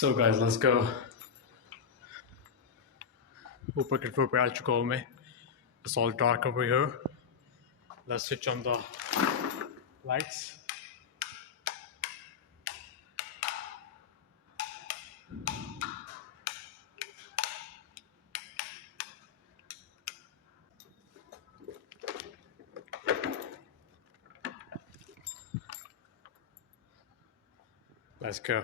So guys, let's go. ऊपर के floor पे आ चुका हूँ मैं. It's all dark over here. Let's switch on the lights. Let's go.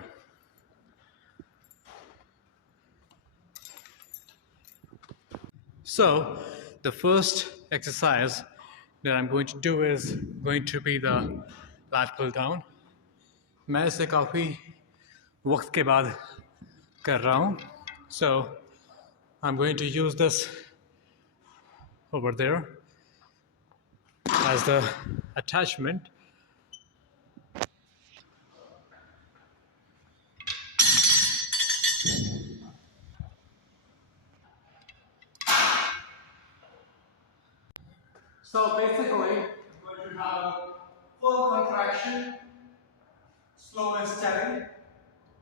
So, the first exercise that I'm going to do is going to be the lat pull down. मैं इसे काफ़ी वक्त के बाद कर रहा हूँ. So, I'm going to use this over there as the attachment. So basically, I'm going to have a full contraction, slow and steady,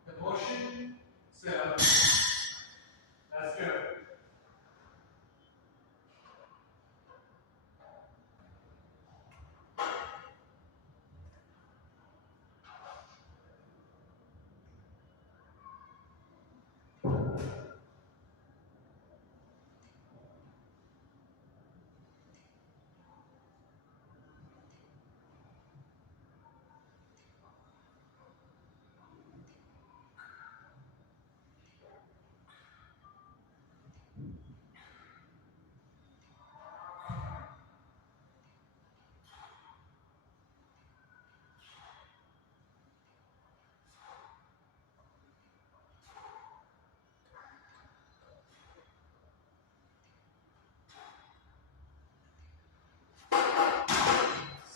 the motion. So that's good.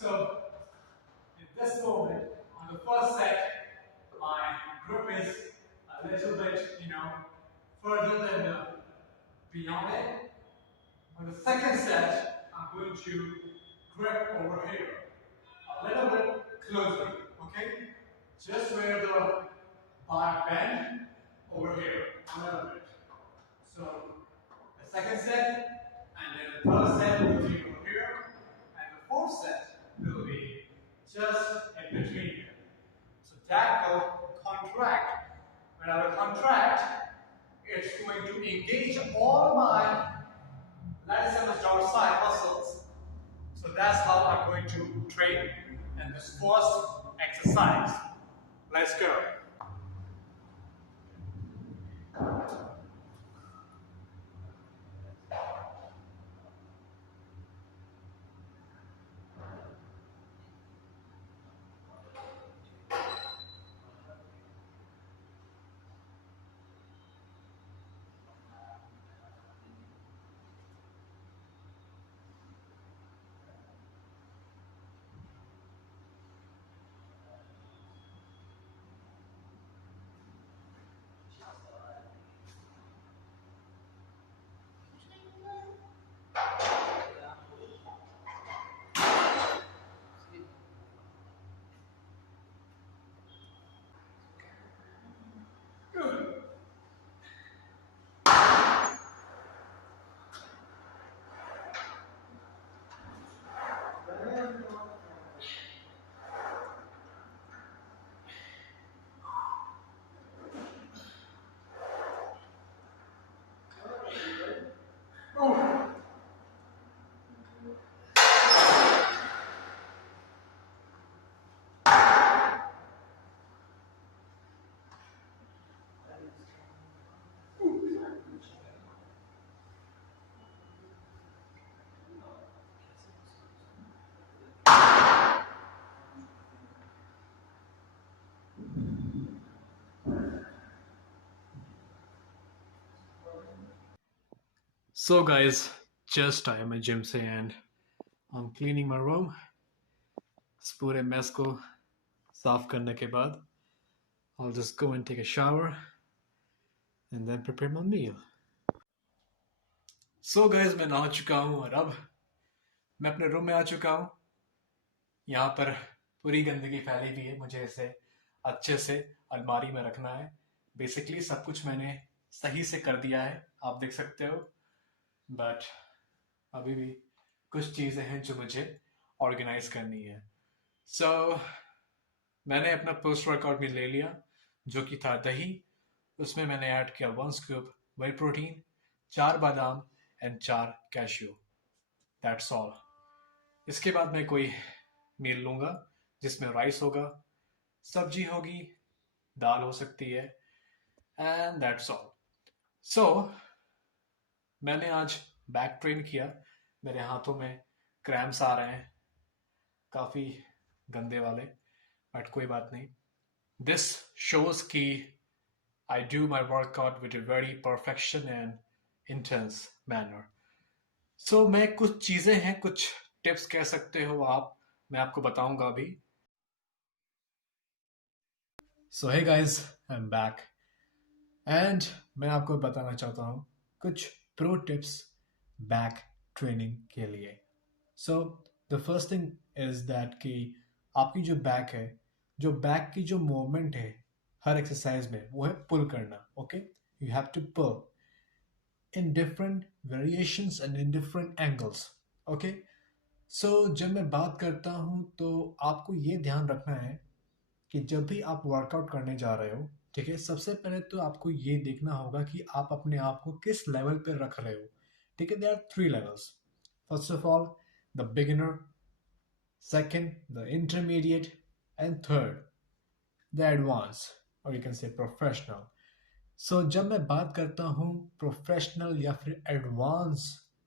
So, in this moment, on the first set, my grip is a little bit, further than beyond it. On the second set, I'm going to grip over here, a little bit closer, okay? Just where the bar bend over here, a little bit. So, the second set, and then the third set will be over here, and the fourth set will be just in between here. So that will contract. When I will contract, it's going to engage all my latissimus dorsi muscles. So that's how I'm going to train in this first exercise. Let's go. So guys, just I am a gym से and I'm cleaning my room. इस पूरे mess को साफ करने के बाद I'll just go and take a shower and then prepare my meal. So guys, मैं नहा चुका हूँ और अब मैं अपने रूम में आ चुका हूँ. यहाँ पर पूरी गंदगी फैली हुई है. मुझे इसे अच्छे से अलमारी में रखना है बेसिकली सब कुछ मैंने सही से कर दिया है, आप देख सकते हो, बट अभी भी कुछ चीज़ें हैं जो मुझे ऑर्गेनाइज करनी है। सो मैंने अपना पोस्ट वर्कआउट में ले लिया, जो कि था दही। उसमें मैंने ऐड किया 1 स्कूप वाई प्रोटीन, 4 बादाम एंड 4 कैश्यू। That's all. इसके बाद मैं कोई मील लूँगा जिसमें राइस होगा, सब्जी होगी, दाल हो सकती है, एंड दैट्स ऑल। सो मैंने आज बैक ट्रेन किया। मेरे हाथों में क्रैम्स आ रहे हैं, काफ़ी गंदे वाले, बट कोई बात नहीं। दिस शोज कि I do my workout with a very perfection and intense manner. So मैं कुछ चीज़ें हैं, कुछ टिप्स कह सकते हो आप, मैं आपको बताऊंगा अभी। So hey guys, I'm back and मैं आपको बताना चाहता हूँ कुछ प्रो टिप्स बैक ट्रेनिंग के लिए। So the first thing is that कि आपकी जो बैक है, जो बैक की जो मूवमेंट है हर एक्सरसाइज में, वो है पुल करना। Okay, you have to pull in different variations and in different angles. Okay, so जब मैं बात करता हूँ तो आपको ये ध्यान रखना है कि जब भी आप वर्कआउट करने जा रहे हो, ठीक है, सबसे पहले तो आपको ये देखना होगा कि आप अपने आप को किस लेवल पे रख रहे हो। ठीक है, there are 3 levels। First of all the beginner, second the intermediate, and third the advance, और you can say professional. So जब मैं बात करता हूँ प्रोफेशनल या फिर एडवांस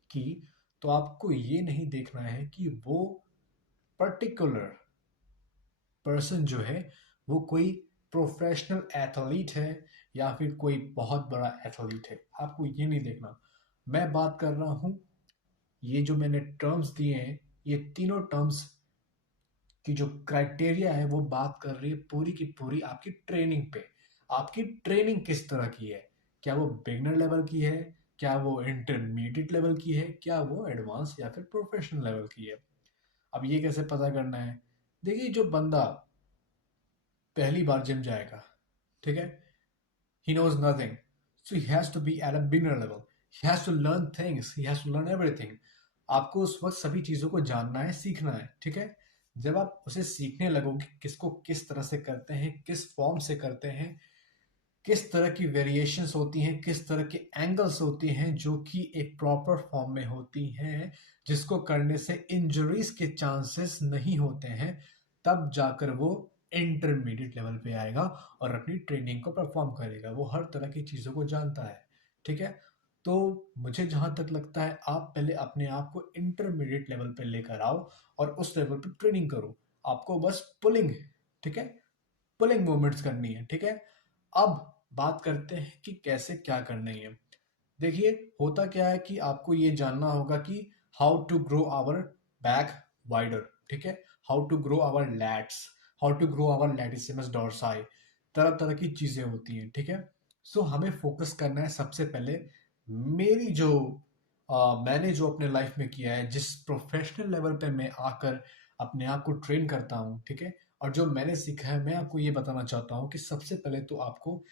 की, तो आपको ये नहीं देखना है कि वो पर्टिकुलर पर्सन जो है वो कोई प्रोफेशनल एथलीट है या फिर कोई बहुत बड़ा एथलीट है, आपको ये नहीं देखना। मैं बात कर रहा हूँ, ये जो मैंने टर्म्स दिए हैं, ये तीनों टर्म्स की जो क्राइटेरिया है वो बात कर रही है पूरी की पूरी आपकी ट्रेनिंग पे। आपकी ट्रेनिंग किस तरह की है, क्या वो बिगनर लेवल की है, क्या वो इंटरमीडिएट लेवल की है, क्या वो एडवांस या फिर प्रोफेशनल लेवल की है। अब ये कैसे पता करना है? देखिए, जो बंदा पहली बार जिम जाएगा, ठीक है, he knows nothing, so he has to be at a beginner level, he has to learn things, he has to learn everything। आपको उस वक्त सभी चीज़ों को जानना है, सीखना है, ठीक है। जब आप उसे सीखने लगोगे किसको किस तरह से करते हैं, किस फॉर्म से करते हैं, किस तरह की वेरिएशंस होती हैं, किस तरह के एंगल्स होती हैं जो कि एक प्रॉपर फॉर्म में होती हैं, जिसको करने से इंजरीज के चांसेस नहीं होते हैं, तब जाकर वो इंटरमीडिएट लेवल पे आएगा और अपनी ट्रेनिंग को परफॉर्म करेगा। वो हर तरह की चीज़ों को जानता है, ठीक है। तो मुझे जहाँ तक लगता है आप पहले अपने आप को इंटरमीडिएट लेवल पे लेकर आओ और उस लेवल पे ट्रेनिंग करो। आपको बस पुलिंग, ठीक है, पुलिंग मूवमेंट्स करनी है, ठीक है। अब बात करते हैं कि कैसे क्या करना है। देखिए, होता क्या है कि आपको ये जानना होगा कि how to grow our back wider, ठीक है, how to grow our lats, how to grow our latissimus dorsi, तरह तरह की चीजें होती हैं, ठीक है। सो हमें फोकस करना है सबसे पहले, मेरी जो मैंने जो अपने लाइफ में किया है, जिस प्रोफेशनल लेवल पे मैं आकर अपने आप को ट्रेन करता हूँ, ठीक है, और जो मैंने सीखा है, मैं आपको ये बताना चाहता हूँ कि सबसे पहले तो आपको,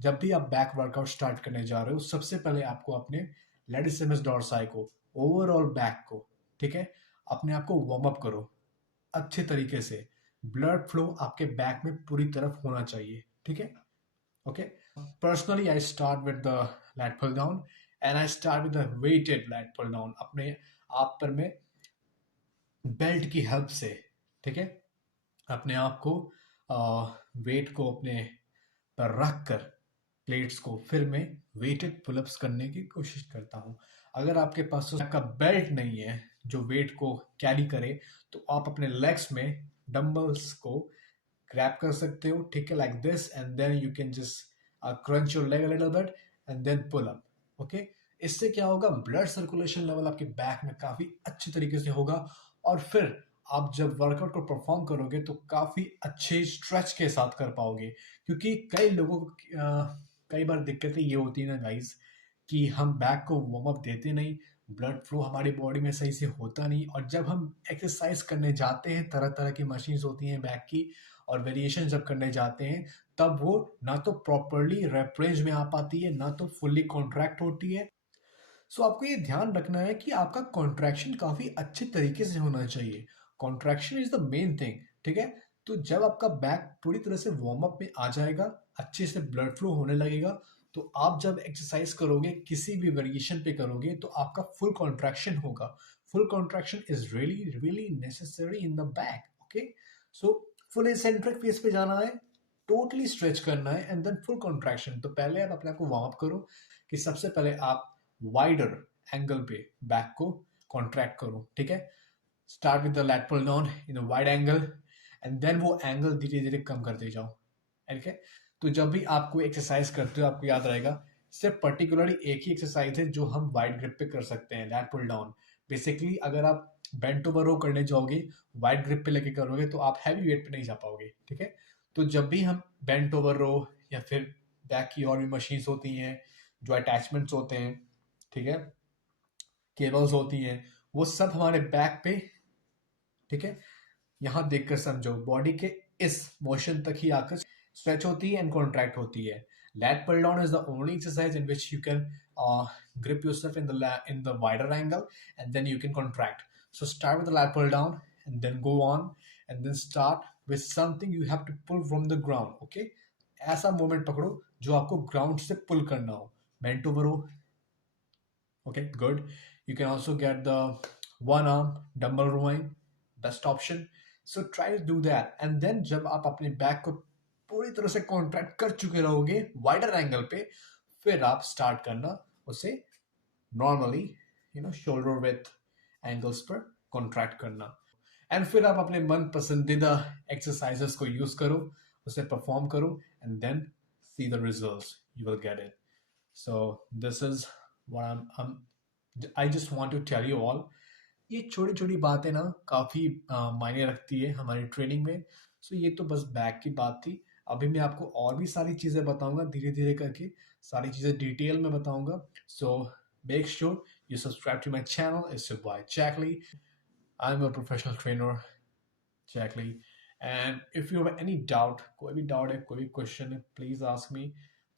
जब भी आप बैक वर्कआउट स्टार्ट करने जा रहे हो, सबसे पहले आपको अपने लैटिसिमस डोर्साई को, ओवरऑल बैक को, ठीक है, अपने आप को वार्म अप करो अच्छे तरीके से। ब्लड फ्लो आपके बैक में पूरी तरफ होना चाहिए, ठीक है, okay. Personally I start with the lat pull down and I start with the weighted lat pull down, अपने आप पर मैं बेल्ट की हेल्प से, ठीक है, अपने आप को वेट को अपने पर रख कर प्लेट्स को फिर मैं वेटेड पुलअप्स करने की कोशिश करता हूँ। अगर आपके पास उसका बेल्ट नहीं है जो वेट को कैरी करे, तो आप अपने लेग्स में डंबल्स को ग्रैब कर सकते हो, ठीक है, like this, and then you can just crunch your leg a little bit and then pull up, okay. इससे क्या होगा, ब्लड सर्कुलेशन लेवल आपके बैक में काफी अच्छे तरीके से होगा, और फिर आप जब वर्कआउट को परफॉर्म करोगे तो काफी अच्छे स्ट्रेच के साथ कर पाओगे। क्योंकि कई लोगों को कई बार दिक्कतें ये होती है ना गाइस, कि हम बैक को वार्म अप देते नहीं, ब्लड फ्लो हमारी बॉडी में सही से होता नहीं, और जब हम एक्सरसाइज करने जाते हैं, तरह तरह की मशीन्स होती हैं बैक की, और वेरिएशन जब करने जाते हैं तब वो ना तो प्रॉपरली रेप रेंज में आ पाती है, ना तो फुल्ली कॉन्ट्रैक्ट होती है। सो आपको ये ध्यान रखना है कि आपका कॉन्ट्रैक्शन काफ़ी अच्छे तरीके से होना चाहिए। Contraction is the main thing, ठीक है। तो जब आपका बैक पूरी तरह से वार्म अप में आ जाएगा, अच्छे से ब्लड फ्लो होने लगेगा, तो आप जब एक्सरसाइज करोगे, किसी भी वेरिएशन पे करोगे, तो आपका फुल कॉन्ट्रैक्शन होगा। Full contraction is really really necessary in the back, okay. So full eccentric face पे जाना है, टोटली स्ट्रेच करना है एंड देन फुल कॉन्ट्रैक्शन। तो पहले आप अपने आप को वार्म अप करो कि सबसे पहले आप वाइडर एंगल पे बैक को कॉन्ट्रैक्ट करो, ठीक है। Start with the lat pull down in a wide angle and then वो एंगल धीरे धीरे कम करते जाओ, ठीक है। तो जब भी आप कोई एक्सरसाइज करते हो, आपको याद रहेगा सिर्फ पर्टिकुलरली एक ही एक्सरसाइज है जो हम वाइड ग्रिप पे कर सकते हैं, लैट पुल डाउन। बेसिकली अगर आप बेंट ओवर रो करने जाओगे, वाइड ग्रिप पे लेके करोगे, तो आप हैवी वेट पे नहीं जा पाओगे, ठीक है। तो जब भी हम बेंट ओवर रो या फिर बैक की और भी मशीन्स होती हैं, जो अटैचमेंट्स होते हैं, ठीक है, केबल्स होती हैं, वो सब हमारे बैक पे, ठीक है, यहाँ देखकर समझो, बॉडी के इस मोशन तक ही आकर स्ट्रेच होती है एंड कॉन्ट्रैक्ट होती है। Lat pull down is the only exercise in which you can grip yourself in the wider angle and then you can contract. So start with the lat pull down and then go on and then start with something you have to pull from the ground, okay। ऐसा moment पकड़ो जो आपको ground से पुल करना हो, bent over हो, okay, good। You can also get the one arm dumbbell rowing, best option। So try to do that and then जब आप अपने बैक को पूरी तरह से कॉन्ट्रैक्ट कर चुके रहोगे वाइडर एंगल पे, फिर आप स्टार्ट करना उसे नॉर्मली, शोल्डर विथ एंगल्स पर कॉन्ट्रैक्ट करना। एंड फिर आप अपने मन पसंदीदा एक्सरसाइजेस को यूज करो, उसे परफॉर्म करो and then see the results, you will get it. So this is what I just want to tell you all. ये छोटी छोटी बातें ना काफ़ी मायने रखती है हमारी ट्रेनिंग में। सो ये तो बस बैक की बात थी। अभी मैं आपको और भी सारी चीज़ें बताऊंगा, धीरे धीरे करके सारी चीज़ें डिटेल में बताऊंगा। So make sure you subscribe to my channel. It's your boy Jack Lee. I'm a professional trainer, Jack Lee. And if you have any doubt, कोई भी doubt है, कोई भी question है, please ask me.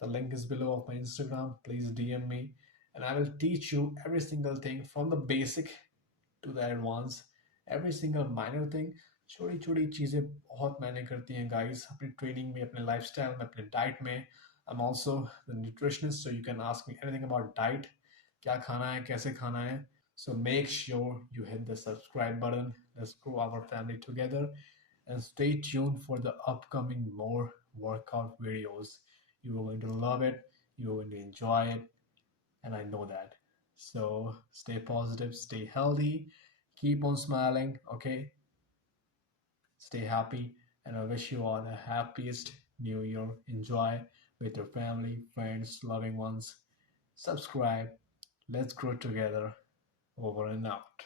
The link is below of my Instagram. Please DM me, and I will teach you every single thing from the basic to the advanced, every single minor thing। छोटी छोटी चीज़ें बहुत मैंने करती हैं guys, अपनी training में, अपने लाइफस्टाइल में, अपने डाइट में। I'm also the nutritionist, so you can ask me anything about diet, क्या खाना है, कैसे खाना है। So make sure you hit the subscribe button। Let's grow our family together and stay tuned for the upcoming more workout videos। You are going to love it, you are going to enjoy it, and I know that। So stay positive, stay healthy, keep on smiling, okay? Stay happy, and I wish you all the happiest new year. Enjoy with your family, friends, loving ones। Subscribe, let's grow together, over and out।